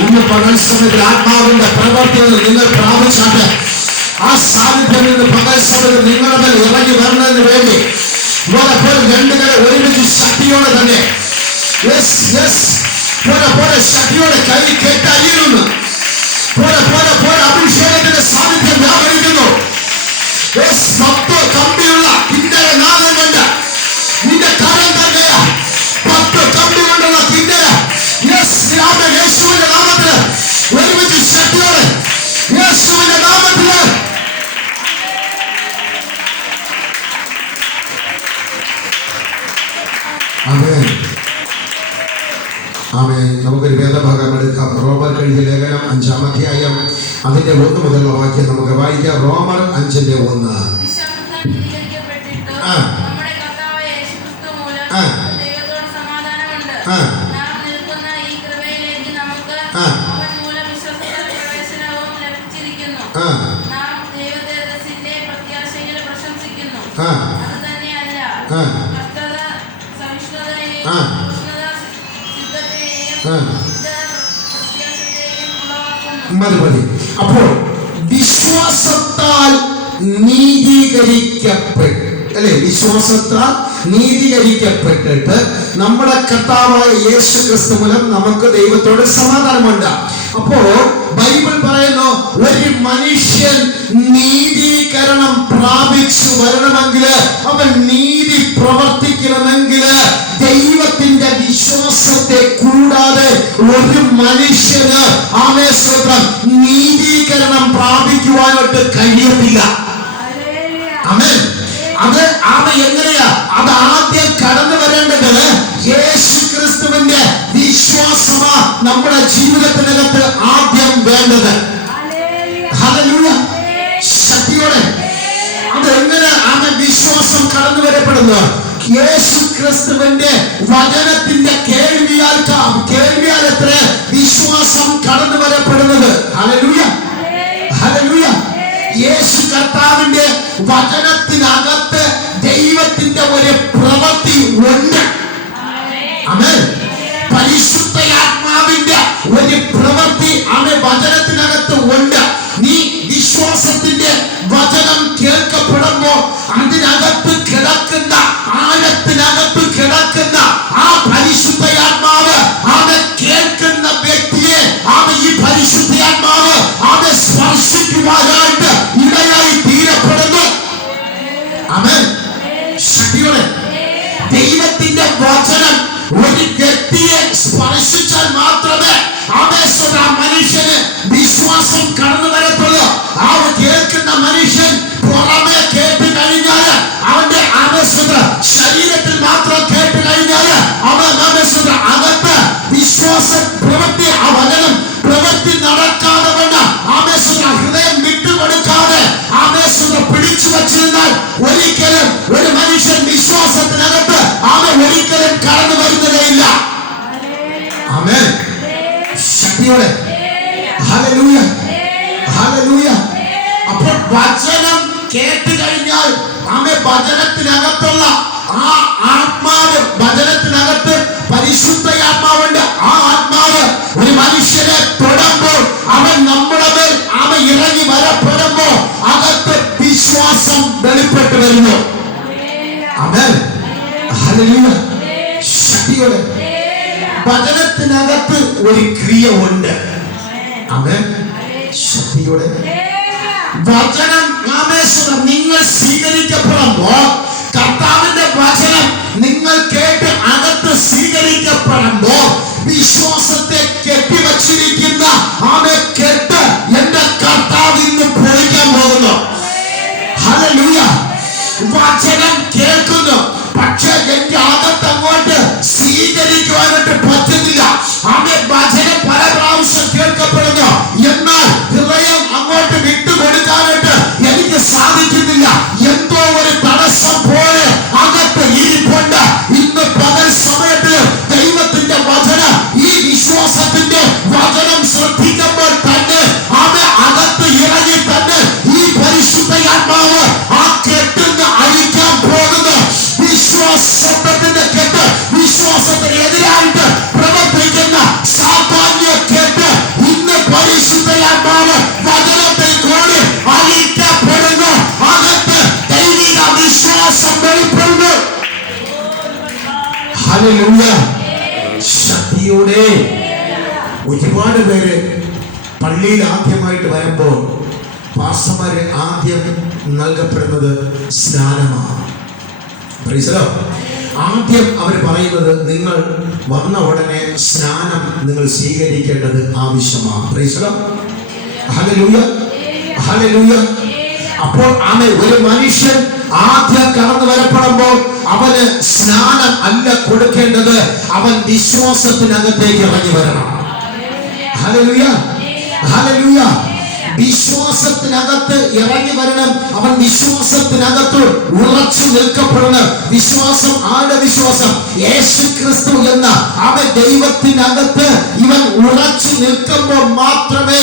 ഇന്ന് പകൽ സമയത്ത് ആത്മാവിന്റെ പ്രവർത്തികൾ നിങ്ങൾ പ്രാപിച്ചാട്ട് ആ സാന്നിധ്യം ഇന്ന് പകൽ സമയത്ത് നിങ്ങളുടെ മേൽ ഇറങ്ങി വരുന്നതിന് വേണ്ടി രണ്ടുപേരെ ഒരുമിച്ച് ശക്തിയോടെ തന്നെ പോലെ ശക്തിയോടെ കൈ കേട്ടറിയുന്നു. പോലെ അഭിഷേകത്തിന്റെ സാന്നിധ്യം വ്യാപരിക്കുന്നു. 10 കമ്പിയുള്ള കിന്നര നാദം കൊണ്ട് നിന്റെ കരം തന്നെ 10 കമ്പി കൊണ്ടുള്ള കിന്നര യേശുവിന്റെ നാമത്തില് ഒരുമിച്ച് ശക്തിയോടെ യേശുവിന്റെ നാമത്തില് ആമേൻ ആമേൻ. നമുക്കൊരു വേദഭാഗം എടുക്കാം. റോമർ എഴുതിയ ലേഖനം 5-ാം അധ്യായം അതിന്റെ 1 മുതലുള്ള വാക്യം നമുക്ക് വായിക്കാം. റോമർ 5:1. അപ്പോൾ വിശ്വാസത്താൽ നീതീകരിക്കപ്പെട്ടു അല്ലെ, വിശ്വാസത്താൽ നീതീകരിക്കപ്പെട്ടിട്ട് നമ്മുടെ കർത്താവായ യേശു ക്രിസ്തു മൂലം നമുക്ക് ദൈവത്തോട് സമാധാനമുണ്ട്. അപ്പോ ബൈബിൾ പറയുന്നു, ഒരു മനുഷ്യൻ നീതീകരണം പ്രാപിച്ചു വരണമെങ്കിൽ, അവൻ നീതി പ്രവർത്തിക്കണമെങ്കിൽ ദൈവത്തിന്റെ വിശ്വാസത്തെ കൂടാതെ ഒരു മനുഷ്യന് ആമേശ്വരം നീതീകരണം പ്രാപിക്കുവാനായിട്ട് കഴിയത്തില്ല. ആമേൻ. അത് എങ്ങനെയാ? അത് ആദ്യം കടന്നു വരേണ്ടത് യേശു ക്രിസ്തുവിന്റെ വിശ്വാസമാ നമ്മുടെ ജീവിതത്തിനകത്ത് ആദ്യം വേണ്ടത്. ഹല്ലേലൂയ. ശക്തിയോടെ അതെങ്ങനെ വിശ്വാസം കടന്നു വരപ്പെടുന്നു? യേശു ക്രിസ്തുവിന്റെ വചനത്തിന്റെ കേൾവിയാൽ എത്ര വിശ്വാസം കടന്നു വരപ്പെടുന്നത്. Hallelujah hallelujah. യേശു കർത്താവിന്റെ വചനത്തിനകത്ത് ദൈവത്തിന്റെ ഒരു പ്രവൃത്തി ഉണ്ട്. ആമേൻ. പരിശുദ്ധാത്മാവിന്റെ ഒരു പ്രവൃത്തി വചനത്തിനകത്ത് ഉണ്ട്. നീ വിശ്വാസത്തിന്റെ വചനം കേൾക്കപ്പെടുമ്പോ അതിനകത്ത് കിടക്കുന്ന ആഴത്തിനകത്ത് കിടക്കുന്ന ആ പരിശുദ്ധാത്മാവ് കേൾക്കുന്ന വ്യക്തിയെ ഈ പരിശുദ്ധാത്മാവ് സ്പർശിക്കുവാനായിട്ട് ഇടയായി തീരപ്പെടുന്നു. ആമേൻ. ശക്തിയോടെ ദൈവത്തിന്റെ വചനം ഒരു വ്യക്തിയെ സ്പർശിച്ചാൽ മാത്രമേ ആ മനുഷ്യന് വിശ്വാസം കടന്നു വരത്തുള്ളൂ. ആ കേൾക്കുന്ന മനുഷ്യൻ പുറമെ കേട്ട് കഴിഞ്ഞാൽ അവന്റെ ശരീരത്തിൽ മാത്രം കേട്ട് കഴിഞ്ഞാൽ അകത്ത് വിശ്വാസ പ്രവൃത്തി ആ വചനം പ്രവൃത്തി നടക്കാതെ വേണ്ട ഹൃദയം വിട്ടുകൊടുക്കാതെ പിടിച്ചു വച്ചിരുന്നാൽ ഒരിക്കലും ഒരു മനുഷ്യൻ വിശ്വാസത്തിനകത്ത് ഒരിക്കലും കടന്നു വരുന്നതേയില്ല. ആമേൻ. ശക്തിയോടെ ഹല്ലേലൂയ ഹല്ലേലൂയ. അപ്പോൾ വചനം കേട്ട് കഴിഞ്ഞാൽ വചനത്തിനകത്തുള്ള ആ ആത്മാവ്, വചനത്തിനകത്ത് പരിശുദ്ധ ആത്മാവുണ്ട്. ആ ആത്മാവ് ഒരു മനുഷ്യനെ തൊടുമ്പോൾ അവൻ നമ്മുടെ മേൽ ഇറങ്ങി വരപ്പെടുമ്പോ അകത്ത് വിശ്വാസം വെളിപ്പെട്ട് വരുന്നു. ആമേൻ. ഹല്ലേലൂയ. ശക്തിയോടെ വചനത്തിനകത്ത് ഒരു ക്രിയ ഉണ്ട്. ആമേൻ. ശക്തിയോടെ വചനം നിങ്ങൾ സ്വീകരിക്കപ്പെടുമ്പോ കർത്താവിന്റെ വചനം നിങ്ങൾ കേട്ട് അകത്ത് സ്വീകരിക്കപ്പെടുമ്പോ വിശ്വാസത്തെ കെട്ടിവച്ചിരിക്കുന്ന കെട്ട് എന്റെ കർത്താവ് ഇന്ന് പൊളിക്കാൻ പോകുന്നു. ഹല്ലേലൂയ. വചനം കേൾക്കുന്നു, പക്ഷെ എന്റെ അകത്ത് അങ്ങോട്ട് സ്വീകരിക്കുവാനായിട്ട് പറ്റുന്നില്ല. വചനം പല പ്രാവശ്യം കേൾക്കപ്പെടുന്നു, എന്നാൽ ഹൃദയം അങ്ങോട്ട് വിട്ടുകൊടുക്കാനായിട്ട് എനിക്ക് സാധിക്കുന്നില്ല. എന്തോ ഒരു തടസ്സം പോലെ അകത്ത് ഇരിപ്പുണ്ട്. ഇന്ന് പകൽ സമയത്ത് ദൈവത്തിന്റെ വചനം ഈ ഹല്ലേലൂയ. ശക്തിയോടെ ഒരുപാട് പേര് പള്ളിയിൽ ആദ്യമായിട്ട് വരുമ്പോൾ പാസ്റ്റർമാര് ആദ്യം നൽകപ്പെടുന്നത് സ്നാനമാണ്. ആദ്യം അവർ പറയുന്നത് നിങ്ങൾ വന്ന ഉടനെ സ്നാനം നിങ്ങൾ സ്വീകരിക്കേണ്ടത് ആവശ്യമാണ്. Hallelujah, hallelujah. അപ്പോൾ ഒരു മനുഷ്യൻ ആദ്യം കടന്നു വരപ്പെടുമ്പോൾ അവന് സ്നാനം അല്ല കൊടുക്കേണ്ടത്, അവൻ വിശ്വാസത്തിനകത്തേക്ക് ഇറങ്ങി വരണം. Hallelujah, hallelujah. വിശ്വാസത്തിനകത്ത് ഇറങ്ങി വരണം. അവൻ വിശ്വാസത്തിനകത്ത് ഉറച്ചു നിൽക്കപ്പെടണം. വിശ്വാസം, ആരുടെ വിശ്വാസം? യേശു ക്രിസ്തു എന്ന അവൻ ദൈവത്തിനകത്ത് ഇവൻ ഉറച്ചു നിൽക്കുമ്പോൾ മാത്രമേ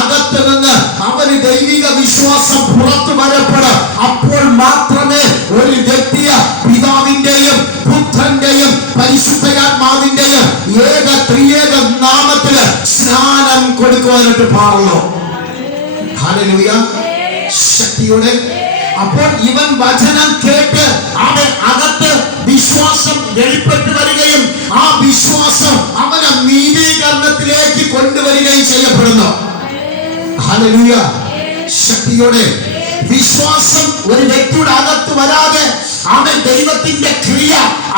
അകത്ത് നിന്ന് അവന് ദൈവിക വിശ്വാസം പുറത്തു വരപ്പെടാം. അപ്പോൾ മാത്രമേ ഒരു വ്യക്തിയെ പിതാവിന്റെയും പുത്രന്റെയും പരിശുദ്ധാത്മാവിന്റെയും ഏക ത്രിയേക നാമത്തില് സ്നാനം കൊടുക്കുവാനായിട്ട് പാടുള്ളൂ. ഹല്ലേലൂയ, ശക്തിയോടെ. അപ്പോൾ ഇവൻ വചനം കേട്ട് അവൻ അകത്ത് വിശ്വാസം വെളിപ്പെട്ടു വരികയും ആ വിശ്വാസം അവനെ നീതീകരണത്തിലേക്ക് കൊണ്ടുവരികയും ചെയ്യപ്പെടുന്നു. ഹല്ലേലൂയ, ശക്തിയോടെ. വിശ്വാസം ഒരു വ്യക്തിയുടെ അകത്ത് വരാതെ, അവൻ ദൈവത്തിന്റെ ക്രിയ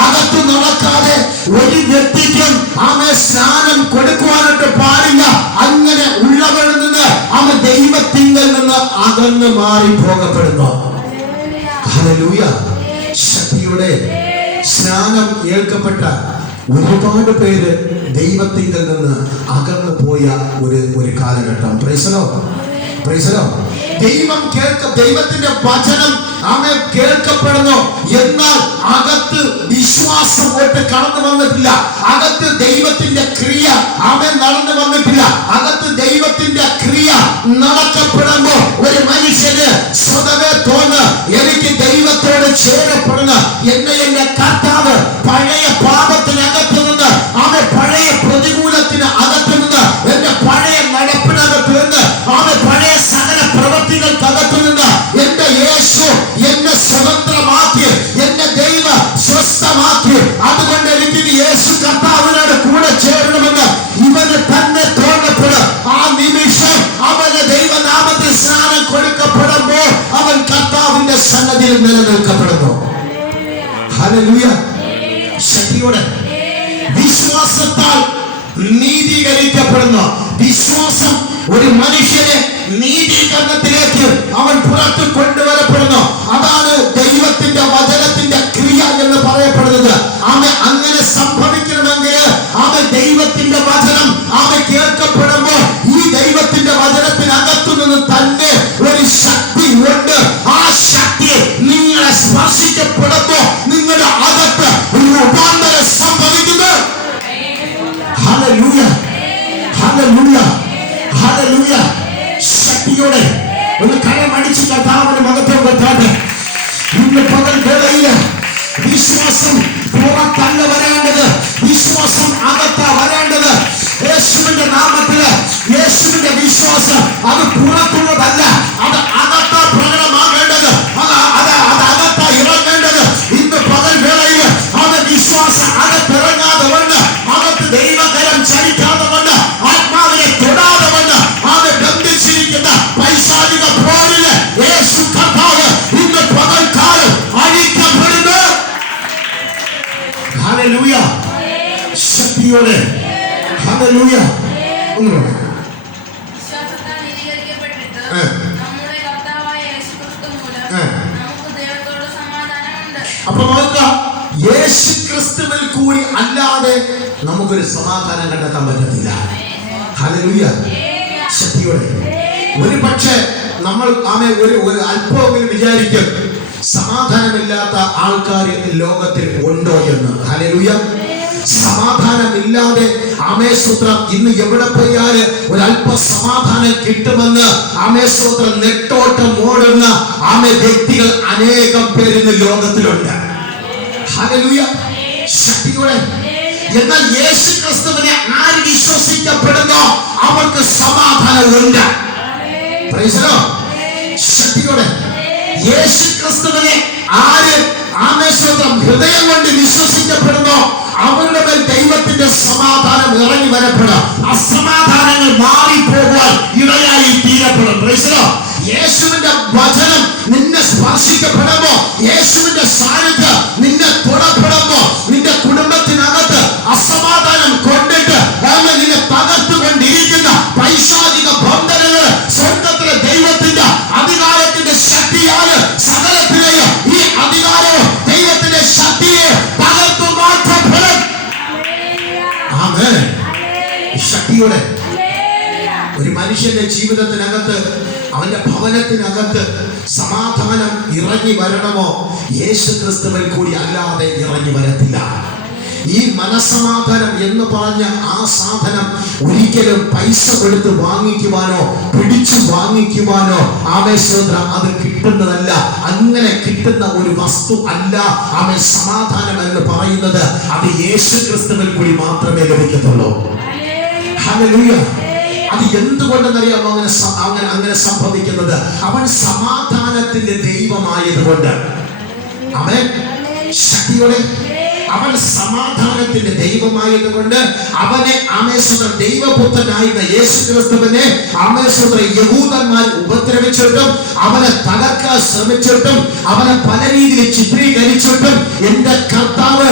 അകത്ത് നടക്കാതെ ഒരു വ്യക്തിക്കും അവൻ സ്നാനം കൊടുക്കുവാനായിട്ട് പാടില്ല. അങ്ങനെ ഉള്ളവരിൽ നിന്ന് അവൻ ദൈവത്തിങ്കിൽ നിന്ന് അകന്ന് മാറി പോകപ്പെടുന്നു. ഹല്ലേലൂയ, ശക്തിയുടെ. സ്നാനം ഏൽക്കപ്പെട്ട ഒരുപാട് പേര് ദൈവത്തിങ്കിൽ നിന്ന് അകന്നു പോയ ഒരു കാലഘട്ടം. ദൈവത്തിന്റെ വചനം അവൻ കേൾക്കപ്പെടുന്നു, എന്നാൽ അകത്ത് വിശ്വാസം ഒട്ട് കടന്നു വന്നിട്ടില്ല. അകത്ത് ദൈവത്തിന്റെ ക്രിയ അവൻ നടന്നു വന്നിട്ടില്ല. അകത്ത് ദൈവത്തിന്റെ ക്രിയ നടക്കപ്പെടുമ്പോ ഒരു മനുഷ്യന് സ്വതവേ തോന്നുന്നു, എനിക്ക് ദൈവത്തോട് ചേരപ്പെടണം. എന്റെ കർത്താവ് പഴയ പാപത്തിനകത്ത് നിന്ന്, അവൻ പഴയ പ്രതികൂലത്തിന് അകത്ത് നിന്ന്, എന്റെ പഴയ നടപ്പിനകത്ത് നിന്ന്, അവൻ പഴയ സകല പ്രവൃത്തികൾക്കകത്ത് നിന്ന് എന്റെ യേശു എന്നെ സ്വതന്ത്രമാക്കി, എന്റെ ദൈവ സ്വസ്ഥമാക്കി. അതുകൊണ്ട് എനിക്ക് യേശു കർത്താവിനോട് കൂടെ ചേരണമെന്ന് ഇവന് തന്നെ തോന്നപ്പെടും. ആ നിമിഷം അവന് ദൈവനാമത്തിൽ സ്നാനം കൊടുക്കപ്പെടുമ്പോൾ അവൻ കർത്താവിന്റെ സന്നദ്ധിയിൽ നിലനിൽക്കപ്പെടുന്നു. ഹല്ലേലൂയ, ശക്തിയോടെ. വിശ്വാസത്താൽ നീതീകരിക്കപ്പെടുന്നു. വിശ്വാസം ഒരു മനുഷ്യനെ നീതീകരണത്തിലേക്ക് അവൻ പുറത്ത് കൊണ്ടുവരപ്പെടുന്നു. അതാണ് ദൈവത്തിന്റെ വചനത്തിന്റെ ക്രിയ എന്ന് പറയപ്പെടുന്നത്. അങ്ങനെ സംഭവിക്കണമെങ്കിൽ ദൈവത്തിന്റെ വചനം കേൾക്കപ്പെടുമ്പോൾ ഈ ദൈവത്തിന്റെ വചനത്തിനകത്തു നിന്ന് തന്നെ ഒരു ശക്തി ഉണ്ട്. ആ ശക്തി നിങ്ങളെ സ്പർശിക്കപ്പെടുമ്പോ നിങ്ങളുടെ അകത്ത് ഒരു രൂപാന്തരം സംഭവിക്കുന്നു. Hallelujah, hallelujah, hallelujah. ശക്തിയോടെ ഒന്ന് കരമടിച്ച് കർത്താവിന്റെ മഹത്വം കൊടുത്താട്ടെ. ഇന്ന് പകൽ വേളയില് വിശ്വാസം പുറത്തല്ല വരേണ്ടത്, വിശ്വാസം അകത്താ വരേണ്ടത്. യേശുവിന്റെ നാമത്തില് യേശുവിന്റെ വിശ്വാസം അത് പുറത്തുള്ളതല്ല, അത് അകത്താ പ്രകടമാകേണ്ടത്, അത് അകത്താ ഇറങ്ങേണ്ടത്. ഇന്ന് പകൽ വേളയില് അവൻ വിശ്വാസം അകത്തിറങ്ങാതെ വന്ന്, അകത്ത് ദൈവകരം ചലിക്കാതെ വന്ന്, ആത്മാവിനെ തൊടാതെ വന്ന് അവൻ ബന്ധിച്ചിരിക്കുന്ന പൈശാചിക പോരില് യേശു കർത്താവ് ഇന്ന് പകൽക്കാലം അഴിക്കപ്പെടുന്നു. ഹല്ലേലൂയ, ശക്തിയോടെ. ഹല്ലേലൂയ. അപ്പൊ നോക്കുക, യേശു ക്രിസ്തുവിൽ കൂടി അല്ലാതെ നമുക്കൊരു സമാധാനം കണ്ടെത്താൻ പറ്റത്തില്ല. ഹല്ലേലൂയ, ശക്തിയോടെ. ഒരു പക്ഷേ നമ്മൾ ഒരു അല്പമെങ്കിലും വിചാരിക്കും സമാധാനമില്ലാത്ത ആൾക്കാർ ലോകത്തിൽ ഉണ്ടോ എന്ന്. ഹല്ലേലൂയ. സമാധാനമില്ലാതെ ആമേശ്വത്രം ഇന്ന് എവിടെ പോയാല് ഒരല്പ സമാധാനം കിട്ടുമെന്ന് ആമേശ്വത്രം നെട്ടോട്ടം ഓടുന്ന വ്യക്തികൾ അനേകം പേര് ഇന്ന് ലോകത്തിലുണ്ട്. ഹല്ലേലൂയ, ശക്തിയോടെ. എന്നാൽ യേശു ക്രിസ്തുവിനെ ആര് വിശ്വസിക്കപ്പെടുന്നോ അവർക്ക് സമാധാനമുണ്ട്. ശക്തിയോടെ. യേശു ക്രിസ്തുവിനെ ആര് ആമേശ്വരം ഹൃദയം കൊണ്ട് വിശ്വസിക്കപ്പെടുന്നോ അവരുടെ മേൽ ദൈവത്തിന്റെ സമാധാനം ഇറങ്ങി വരപ്പെടും. അസമാധാനങ്ങൾ മാറിപ്പോകുവാൻ ഇടയായി തീരപ്പെടും. യേശുവിന്റെ വചനം നിന്നെ സ്പർശിക്കപ്പെടുമ്പോ, യേശുവിന്റെ സാന്നിധ്യം നിന്നെ തൊടപ്പെടുമ്പോ, നിന്റെ കുടുംബത്തിനകത്ത് അസമാധാനം കൊണ്ടിട്ട് നിന്നെ തകർത്തുകൊണ്ടിരിക്കുന്ന പൈശാചിക ബന്ധനങ്ങൾ സ്വർഗ്ഗത്തിലെ ദൈവത്തിന്റെ അധികാരത്തിന്റെ ശക്തിയാല് സകലത്തിലെയും ഈ അധികാരവും ദൈവത്തിന്റെ ശക്തിയെ തകർത്തു മാറ്റപ്പെടും. ആമേൻ. ശക്തിയോടെ ഒരു മനുഷ്യന്റെ ജീവിതത്തിനകത്ത്, അവന്റെ ഭവനത്തിനകത്ത് സമാധാനം ഇറങ്ങി വരണമോ യേശു ക്രിസ്തുവിൽ കൂടി അല്ലാതെ ഇറങ്ങി വരത്തില്ല. ഈ മനസമാധാനം എന്ന് പറഞ്ഞ ആ സാധനം ഒരിക്കലും പൈസ കൊടുത്ത് വാങ്ങിക്കുവാനോ പിടിച്ചു വാങ്ങിക്കുവാനോ ആമേശ്വരം അത് കിട്ടുന്നതല്ല. അങ്ങനെ കിട്ടുന്ന ഒരു വസ്തു അല്ല ആമേ സമാധാനം എന്ന് പറയുന്നത്. അത് യേശു ക്രിസ്തുവിൽ കൂടി മാത്രമേ ലഭിക്കത്തുള്ളൂ. ഹല്ലേലൂയ. അത് എന്തുകൊണ്ടെന്നറിയാമോ അങ്ങനെ സംഭവിക്കുന്നത്? അവൻ സമാധാനത്തിന്റെ ദൈവമായതുകൊണ്ട്. അവൻ ശക്തിയോടെ അവൻ സമാധാനത്തിന്റെ ദൈവമായതുകൊണ്ട് അവനെ ആമേശ്വരം ദൈവപുത്രനായിരുന്ന യേശു ക്രിസ്തുവിനെ ആമേശ്വരം യഹൂദന്മാർ ഉപദ്രവിച്ചിട്ടും അവനെ തകർക്കാൻ ശ്രമിച്ചിട്ടും അവനെ പല രീതിയിൽ ചിത്രീകരിച്ചിട്ടും എന്റെ കർത്താവ്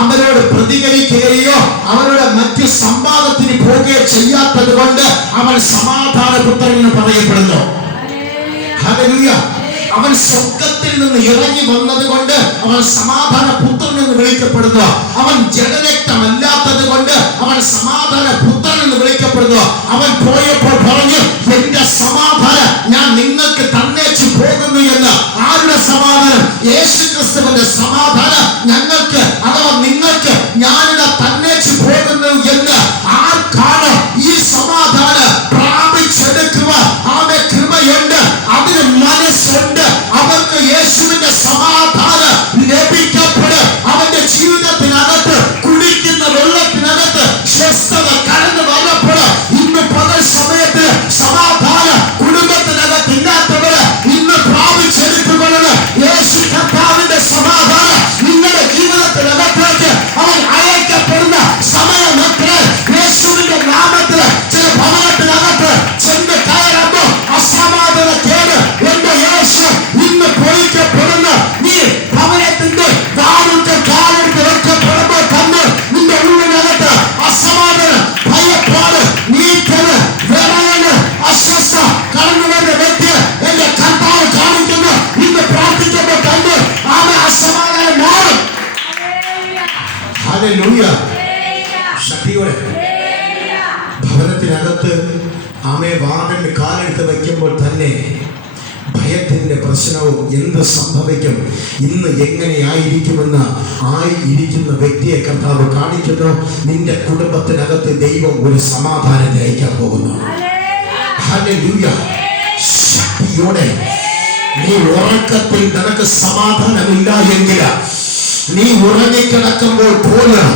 അവരോട് പ്രതികരിക്കുകയോ അവരുടെ മറ്റ് സംവാദത്തിന് പോവുകയോ ചെയ്യാത്തത് കൊണ്ട് അവൻ സമാധാനപുത്രൻ എന്ന് പറയപ്പെടുന്നു. ഹല്ലേലൂയ. അവൻ സ്വർഗ്ഗത്തിൽ നിന്ന് ഇറങ്ങി വന്നത് കൊണ്ട് അവൻ സമാധാന പുത്രൻ എന്ന് വിളിക്കപ്പെടുന്നു. അവൻ ജഡരക്തമല്ലാത്തത് കൊണ്ട് അവൻ സമാധാന പുത്രൻ എന്ന് വിളിക്കപ്പെടുന്നു. അവൻ പോയപ്പോൾ പറഞ്ഞു, എന്റെ സമാധാനം ഞാൻ നിങ്ങൾക്ക് തന്നേച്ചു പോകുന്നു എന്ന്. ആരുടെ സമാധാനം? യേശു ക്രിസ്തുവിന്റെ സമാധാനം ഞങ്ങൾക്ക് അഥവാ നിങ്ങൾക്ക് ഞാനിത് തന്നേച്ചു പോകുന്നു എന്ന്. ആർക്കാണ് ഈ സമാധാനം പ്രാപിച്ചെടുക്കുവാൻ അവന്റെ കൃപയുണ്ട്, അതിന് മനസ്സുണ്ട്, അവർക്ക് യേശുവിന്റെ സമാധാനം ലഭിക്കപ്പെടും. അവന്റെ ജീവിതത്തിനകത്ത് കുടിക്കുന്ന വെള്ളത്തിനകത്ത് സ്വസ്ഥത കടന്നു വരപ്പെടും. ഇന്ന് പകൽ സമയത്ത് സമാധാനം കുടുംബത്തിനകത്ത് ഇല്ലാത്തവര് ഇന്ന് പ്രാപിച്ചെടുക്കുന്നത് യേശു കർത്താവിന്റെ സമാധാനം നിങ്ങളുടെ ജീവിതത്തിനകത്തേക്ക് അവൻ അയക്കപ്പെടുന്ന സമയം എത്ര? യേശുവിന്റെ നാമത്തിൽ ചില ഭവനത്തിനകത്ത് ചെന്ന് കയറുമ്പോ അസമാധാനത്തോട് എന്റെ യേശു ഇന്ന് പൊളിക്കപ്പെടുന്ന നീ ഭവനത്തിന്റെ കാലെടുത്ത് വെക്കപ്പെടുമ്പോൾ തന്നെ നിന്റെ ഉള്ളിനകത്ത് അസമാധാനം, ഭയപ്പാട്, നീക്കല്, വിറയല്, അസ്വസ്ഥ കടന്നു വരുന്ന വ്യക്തി എന്റെ കർത്താവ് കാണിക്കുന്നു. ഇന്ന് പ്രാർത്ഥിക്കുമ്പോൾ തന്നെ ആമേ അസമാധാനം മാറും. ഹല്ലേലൂയ. ശക്തിയോടെ ഭവനത്തിനകത്ത് ആമേ വാതിലിന് കാലെടുത്ത് വയ്ക്കുമ്പോൾ തന്നെ ഭയത്തിന്റെ പ്രശ്നവും എന്ത് സംഭവിക്കും, ഇന്ന് എങ്ങനെയായിരിക്കുമെന്ന് ആയിരിക്കുന്ന വ്യക്തിയെ കർത്താവ് കാണിക്കുന്നു. നിന്റെ കുടുംബത്തിനകത്ത് ദൈവം ഒരു സമാധാനത്തെ അയക്കാൻ പോകുന്നു. ഹല്ലേലൂയ. ശക്തിയോടെ നീ ഉറക്കത്തിൽ നിനക്ക് സമാധാനമില്ല എങ്കിൽ, നീ ഉറങ്ങിക്കിടക്കുമ്പോൾ പോലും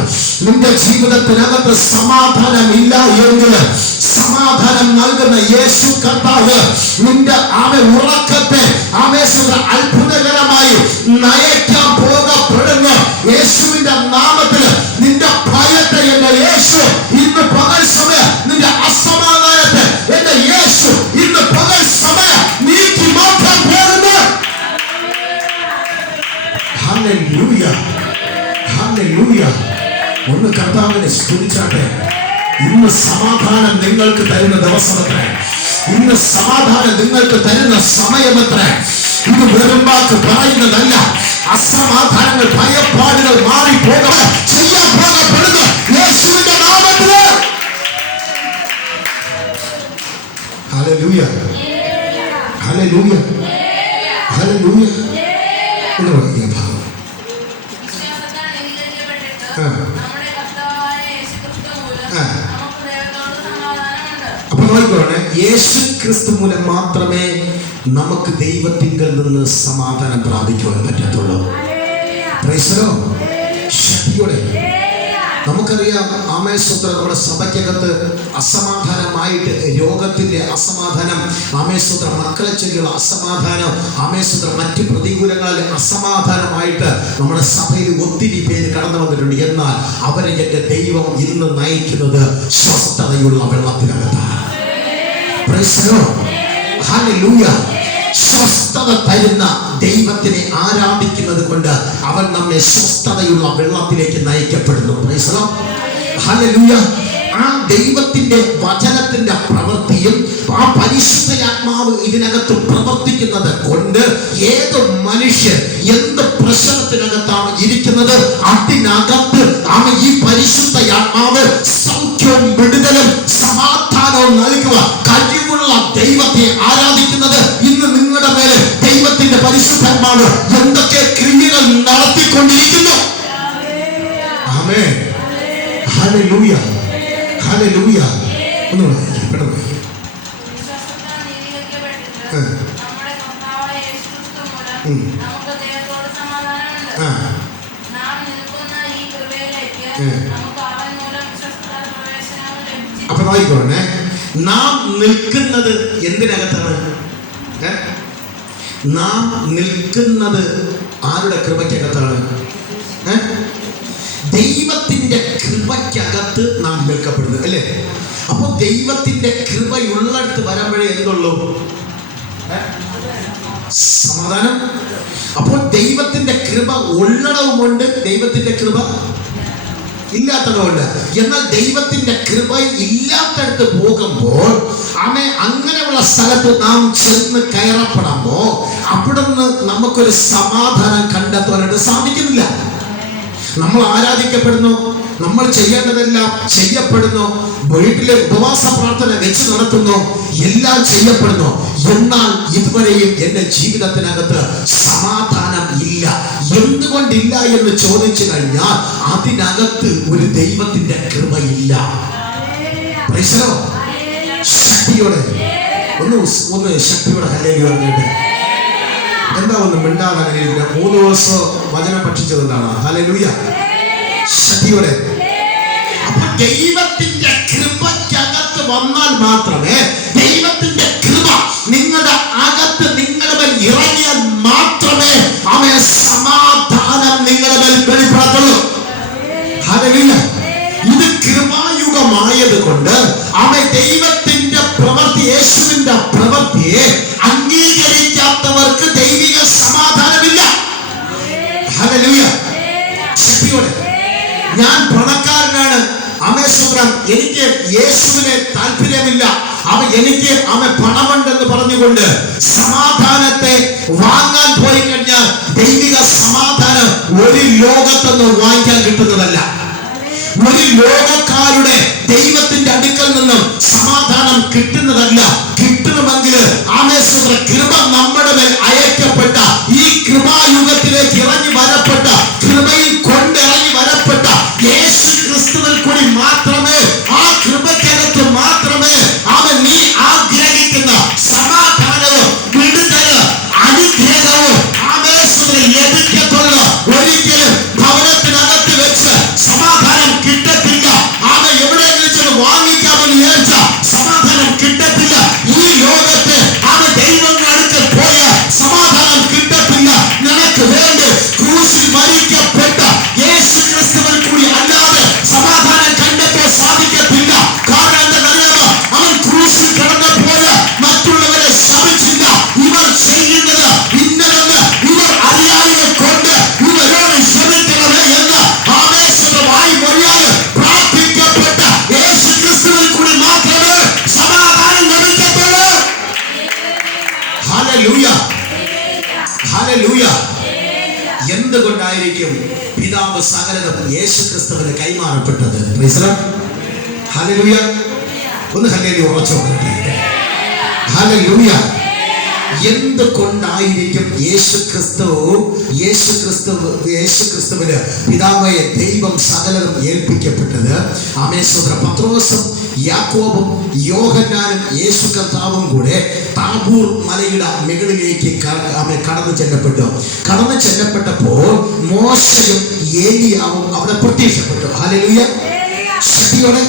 നിന്റെ ജീവിതത്തിനകത്ത് സമാധാനമില്ല എങ്കിൽ, സമാധാനം നൽകുന്ന യേശു കർത്താവ് നിന്റെ ഉറക്കത്തെ അത്ഭുതകരമായി നയിക്കാൻ പോകപ്പെടുന്ന യേശുവിന്റെ നാമത്തിൽ നിന്റെ ഭയത്തെ എന്റെ യേശു ഇന്ന് പകൽ സമയം, നിന്റെ അസമാധാനത്തെ എന്റെ യേശു ഇന്ന് പകൽ സമയം നീക്കി മാറ്റാൻ പോകുന്നു. ഹല്ലേലൂയ. ഹല്ലേലൂയ. ഒന്ന് കർത്താവിനെ സ്തുതിച്ചാട്ടെ. ഇന്ന് സമാധാനം നിങ്ങൾക്ക് തരുന്ന ദിവസമത്രേ. ഇന്ന് സമാധാനം നിങ്ങൾക്ക് തരുന്ന സമയമത്രേ. ഇത് വെറും വാക്ക് പറയുന്നതല്ല. അസമാധാനങ്ങൾ, ഭയപ്പാടുകൾ മാറിപ്പോകാൻ ചെയ്യാൻ പോകപ്പെടുന്നു യേശുവിന്റെ നാമത്തില്. ഹല്ലേലൂയ. ഹല്ലേലൂയ. ഹല്ലേലൂയ. എന്ന് പറയാം. അപ്പൊ നോക്കിക്കോണേ, യേശു ക്രിസ്തു മൂലം മാത്രമേ നമുക്ക് ദൈവത്തിങ്കൽ നിന്ന് സമാധാനം പ്രാപിക്കുവാൻ പറ്റത്തുള്ളൂ. ശക്തിയോടെ നമുക്കറിയാം ആമേശ്വത്ര നമ്മുടെ സഭയ്ക്കകത്ത് അസമാധാനമായിട്ട് രോഗത്തിന്റെ അസമാധാനം, ആമേശ്വത്ര മക്കളെ ചൊല്ലിയുള്ള അസമാധാനം, ആമേശ്വത്ര മറ്റ് പ്രതികൂലങ്ങളിൽ അസമാധാനമായിട്ട് നമ്മുടെ സഭയിൽ ഒത്തിരി പേര് കടന്നു വന്നിട്ടുണ്ട്. എന്നാൽ അവരെ എൻ്റെ ദൈവം ഇന്ന് നയിക്കുന്നത് സ്വസ്ഥതയുള്ള വെള്ളത്തിനകത്താണ്. Praise the lord. ഹല്ലേലൂയ. സ്വസ്ഥത തരുന്ന ദൈവത്തിനെ ആരാധിക്കുന്നത് കൊണ്ട് അവൻ നമ്മെ സ്വസ്ഥതയുള്ള വെള്ളത്തിലേക്ക് നയിക്കപ്പെടുന്നു. Price the lord. ഹല്ലേലൂയ. ആ ദൈവത്തിന്റെ വചനത്തിന്റെ പ്രവൃത്തിയും ആ പരിശുദ്ധാത്മാവ് ഇതിനകത്ത് പ്രവർത്തിക്കുന്നത് കൊണ്ട് ഏത് മനുഷ്യൻ എന്ത് പ്രശ്നത്തിനകത്താണ് ഇരിക്കുന്നത് അതിനകത്ത് ഈ പരിശുദ്ധാത്മാവ് സൗഖ്യവും വിടുതലും സമാധാനവും നൽകുക കഴിവുള്ള ദൈവത്തെ ആരാധിക്കുന്നത് ഇന്ന് നിങ്ങളുടെ മേലെ ദൈവത്തിന്റെ പരിശുദ്ധാത്മാവ് എന്തൊക്കെ ക്രിയകൾ നടത്തിക്കൊണ്ടിരിക്കുന്നു. ആമേൻ. ഹല്ലേലൂയ. ഹല്ലേലൂയ. ഒന്നുകൂടെ പെട്ടെന്ന്. അപ്പൊ നോക്കിക്കോണേ, നാം നിൽക്കുന്നത് എന്തിനകത്താണ്? നാം നിൽക്കുന്നത് ആരുടെ കൃപയ്ക്കകത്താണ്? ദൈവത്തിന്റെ കൃപയ്ക്കകത്ത് നാം നിൽക്കപ്പെടുന്നു അല്ലേ? അപ്പൊ ദൈവത്തിന്റെ കൃപയുള്ളിടത്ത് വരുമ്പോഴേ എന്തുള്ളൂ? സമാധാനം. അപ്പോൾ ദൈവത്തിന്റെ കൃപ ഉള്ളടവുമുണ്ട്, ദൈവത്തിന്റെ കൃപ ഇല്ലാത്തതുകൊണ്ട്. എന്നാൽ ദൈവത്തിന്റെ കൃപ ഇല്ലാത്തടത്ത് പോകുമ്പോൾ അങ്ങനെയുള്ള സ്ഥലത്ത് നാം ചെന്ന് കയറപ്പെടുമ്പോൾ അവിടുന്ന് നമുക്കൊരു സമാധാനം കണ്ടെത്തുവാനായിട്ട് സാധിക്കുന്നില്ല. നമ്മൾ ആരാധിക്കപ്പെടുന്നു, നമ്മൾ ചെയ്യേണ്ടതെല്ലാം ചെയ്യപ്പെടുന്നു, വീട്ടിലെ ഉപവാസ പ്രാർത്ഥന വെച്ച് നടത്തുന്നു, എല്ലാം ചെയ്യപ്പെടുന്നു. എന്നാൽ ഇതുവരെയും എൻ്റെ ജീവിതത്തിനകത്ത് സമാധാനം ഇല്ല. എന്തുകൊണ്ടില്ല എന്ന് ചോദിച്ചു കഴിഞ്ഞാൽ അതിനകത്ത് ഒരു ദൈവത്തിന്റെ കൃപയില്ല. Price the Lord. ശക്തിയോടെ ഒന്ന് ശക്തിയോടെ ഹല്ലേലൂയ പറഞ്ഞിട്ട്. എന്താ ഒന്ന് മിണ്ടാതെ അങ്ങനെ 3 ദിവസം വചനം ഭക്ഷിച്ചത് എന്താണ്? ഹല്ലേലൂയ. ശക്തിയോടെ. അപ്പൊ ദൈവത്തിന്റെ കൃപയ്ക്കകത്ത് വന്നാൽ മാത്രമേ, ദൈവത്തിന്റെ കൃപ നിങ്ങളുടെ അകത്ത് നിങ്ങളുടെ മേൽ ഇറങ്ങിയാൽ മാത്രമേ അവയെ സമാധാനം നിങ്ങളുടെ മേൽ വെളിപ്പെടുത്തുള്ളൂ. ഹല്ലേലൂയ. ഇത് കൃപായുഗമായത് കൊണ്ട് ദൈവത്തിന്റെ പ്രവൃത്തി, യേശുവിന്റെ പ്രവൃത്തിയെ അംഗീകരിക്കാത്തവർക്ക് ദൈവിക സമാധാനമില്ല. ഹല്ലേലൂയ. ശക്തിയോടെ. ഞാൻ പണക്കാരനാണ്, അമേശ്വരം, എനിക്ക് യേശുവിനെ താല്പര്യമില്ല, എനിക്ക് പണമുണ്ടെന്ന് പറഞ്ഞുകൊണ്ട് സമാധാനത്തെ വാങ്ങാൻ പോയി കഴിഞ്ഞാൽ ദൈവിക സമാധാനം ഒരു ലോകത്തൊന്നും വാങ്ങിക്കാൻ കിട്ടുന്നതല്ല. ഒരു ലോകക്കാരുടെ ദൈവത്തിന്റെ അടുക്കൽ നിന്നും സമാധാനം കിട്ടുന്നതല്ല. കിട്ടണമെങ്കിൽ ആമേശ്വര കൃപ നമ്മുടെ മേൽ അയക്കപ്പെട്ട ഈ കൃപായുഗത്തിലേക്ക് ഇറങ്ങി വരപ്പെട്ട, കൃപയിൽ കൊണ്ടിറങ്ങി വരപ്പെട്ട യേശു ക്രിസ്തുവിൽ കൂടി മാത്രമേ, ആ കൃപയ്ക്കകത്ത് മാത്രമേ നീ ആഗ്രഹിക്കുന്ന സമാധാനവും വിടുതലും അനുഗ്രഹവും ആമേശ്വര ലഭിക്കത്തുള്ളൂ. ഒരിക്കലും ഭവനത്തിനകത്ത് വെച്ച് സമാധാനം കിട്ടത്തില്ല. എവിടെയെങ്കിലും വാങ്ങിക്കാമെന്ന് വിചാരിച്ച സമാധാനം കിട്ടത്തില്ല. ഈ ലോകത്ത് ദൈവങ്ങളുടെ അടുക്കൽ പോയ സമാധാനം കിട്ടത്തില്ല. നിനക്ക് വേണ്ടി ക്രൂശിൽ മരിക്കപ്പെട്ട യേശു ക്രിസ്തുവിൽ കൂടി അല്ലാതെ സമാധാനം കണ്ടെത്താൻ സാധിക്കത്തില്ല. കാരണം എന്താണെന്നറിയാമോ? അവൻ ക്രൂശിൽ കടന്നപ്പോൾ മറ്റുള്ളവരെ ശപിച്ചില്ല. ഇവർ ചെയ്യുന്നത് ഇന്നലെന്ന് ഇവർ അറിയാതെ കൊണ്ട് ഇവരോട് ക്ഷമിക്കണമേ എന്ന് ആവേശമായി മൊഴിയാതെ പ്രാർത്ഥിക്കപ്പെട്ട യേശു ക്രിസ്തുവിൽ കൂടി മാത്രമേ സമാധാനം ലഭിക്കത്തുള്ളൂ. ഹല്ലേലൂയ. ഹല്ലേലൂയ. എന്തുകൊണ്ടായിരിക്കും പിതാവ് സകലതും യേശു ക്രിസ്തുവിന് കൈമാറപ്പെട്ടത്? ഹല്ലേലൂയ. ഒന്ന് ഹല്ലേലൂയ ഉറച്ചു പറയട്ടെ. ഹല്ലേലൂയ. എന്തുകൊണ്ടായിരിക്കും യേശു ക്രിസ്തുവിന് പിതാവായ ദൈവം സകലതും ഏൽപ്പിക്കപ്പെട്ടത്? ആമേശ്വര പത്രോസും യാക്കോബും യോഹന്നാനും യേശു കർത്താവും കൂടെ താബൂർ മലയുടെ മുകളിലേക്ക് കടന്നു ചെല്ലപ്പെട്ടപ്പോൾ മോശയും ഏലിയാവും അവിടെ പ്രത്യക്ഷപ്പെട്ടു. ഹല്ലേലൂയ. ശക്തിയോടെ